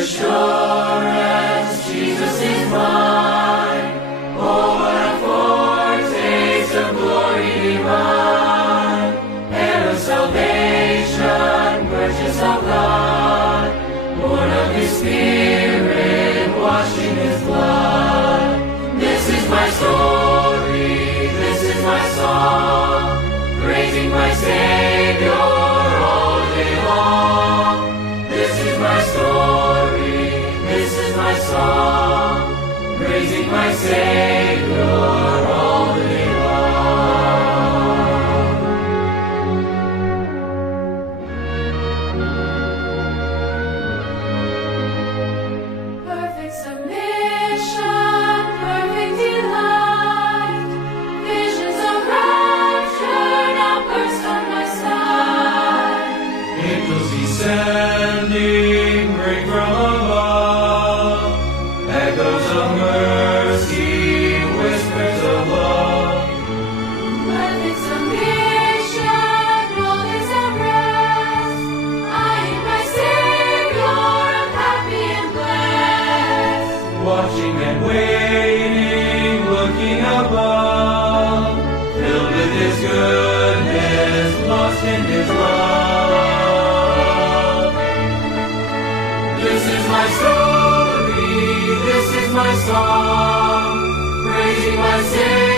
assurance, Jesus is mine. Oh, what a foretaste of glory divine, heir of salvation, purchase of God, born of His Spirit, washed in His blood. This is my story, this is my song, praising my Savior all day long. This is my story, this is my song, praising my Savior all day long. Perfect submission, perfect delight, visions of rapture now burst on my sight. Angels descending, bring from above, echoes of mercy, whispers of love. Perfect submission, all is at rest. I in my Savior am happy and blessed. Watching and waiting, looking above, filled with His goodness, lost in His love. This is my story, this is my song, praising my Savior.